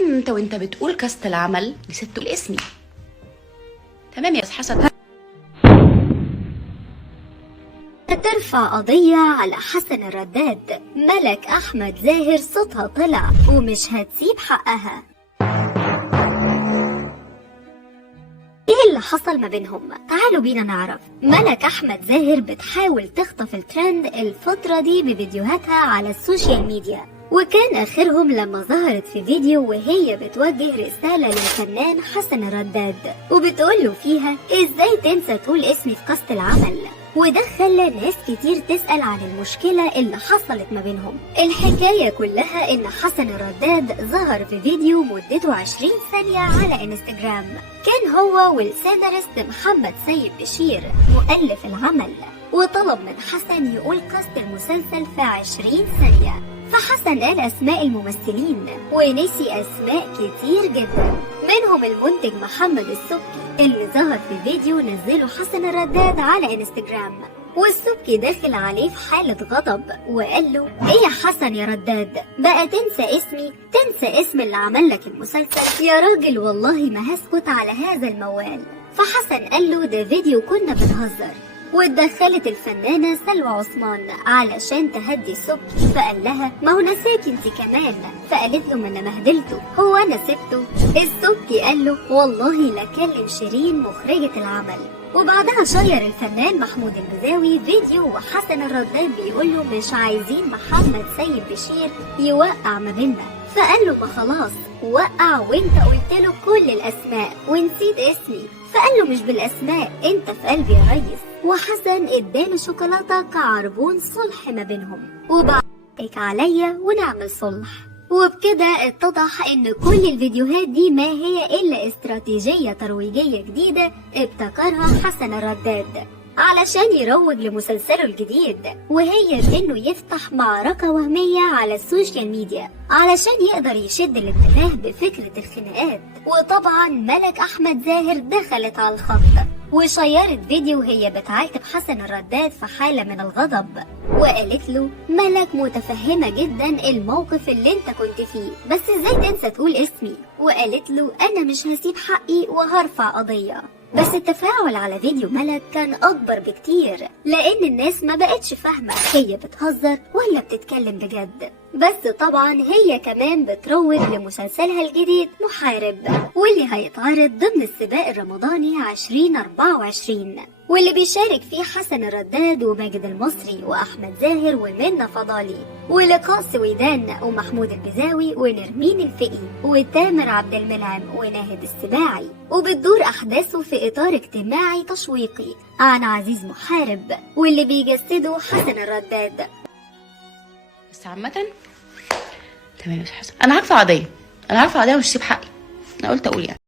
انت وانت بتقول كاست العمل نسيت تقول اسمي. تمام يا استاذ حسن. ترفع قضية على حسن الرداد. ملك أحمد زاهر صوتها طلع ومش هتسيب حقها. ايه اللي حصل ما بينهم؟ تعالوا بينا نعرف. ملك أحمد زاهر بتحاول تخطف الترند الفترة دي بفيديوهاتها على السوشيال ميديا، وكان آخرهم لما ظهرت في فيديو وهي بتوجه رسالة للفنان حسن الرداد وبتقوله فيها ازاي تنسى تقول اسمي في كاست العمل، وده خلى ناس كتير تسأل عن المشكلة اللي حصلت ما بينهم. الحكاية كلها ان حسن الرداد ظهر في فيديو مدته 20 ثانية على انستجرام، كان هو والسيناريست محمد سيد بشير مؤلف العمل، وطلب من حسن يقول كاست المسلسل في 20 ثانية. فحسن قال أسماء الممثلين ونسي أسماء كتير جدا، منهم المنتج محمد السبكي اللي ظهر في فيديو نزله حسن الرداد على انستجرام، والسبكي داخل عليه في حالة غضب وقال له ايه يا حسن يا رداد، بقى تنسى اسمي، تنسى اسم اللي عمل لك المسلسل؟ يا راجل والله ما هسكت على هذا الموال. فحسن قال له ده فيديو كنا بنهزر، واتدخلت الفنانة سلوى عثمان علشان تهدي السبكي، فقال لها ما هو نساك انت كمان، فقالت له ما انا مهدلته، هو انا سبته؟ السبكي قال له والله لا كلم شيرين مخرجة العمل. وبعدها شير الفنان محمود البزاوي فيديو وحسن الرداد بيقول له مش عايزين محمد سيد بشير يوقع ما بيننا، فقال له ما خلاص وقع وانت قلت له كل الاسماء ونسيت اسمي، فقال له مش بالاسماء، انت في قلبي يا ريس. وحسن اداله شوكولاته كعربون صلح ما بينهم، وبعدك عليا ونعمل صلح. وبكده اتضح ان كل الفيديوهات دي ما هي الا استراتيجية ترويجية جديدة ابتكرها حسن الرداد علشان يروج لمسلسله الجديد، وهي انه يفتح معركة وهمية على السوشيال ميديا علشان يقدر يشد الانتباه بفكرة الخناقات. وطبعا ملك احمد زاهر دخلت على الخط وشيرت فيديو هي بتعاتب حسن الرداد في حالة من الغضب، وقالت له ملك متفهمة جدا الموقف اللي انت كنت فيه، بس ازاي تنسى تقول اسمي؟ وقالت له انا مش هسيب حقي وهرفع قضية. بس التفاعل على فيديو ملك كان اكبر بكتير، لان الناس ما بقتش فاهمة هي بتهزر ولا بتتكلم بجد. بس طبعا هي كمان بتروج لمسلسلها الجديد محارب، واللي هيتعرض ضمن السباق الرمضاني 2024، واللي بيشارك فيه حسن الرداد وماجد المصري واحمد زاهر ومنى فضالي ولقاء سويدان ومحمود البزاوي ونرمين الفقي وتامر عبد المنعم وناهد السباعي، وبتدور احداثه في اطار اجتماعي تشويقي عن عزيز محارب واللي بيجسده حسن الرداد. بس عامة تمام يا استاذ حسن، انا عارفة قضية، انا عارفة قضية مش هسيب حقي، انا قلت اقول يعني.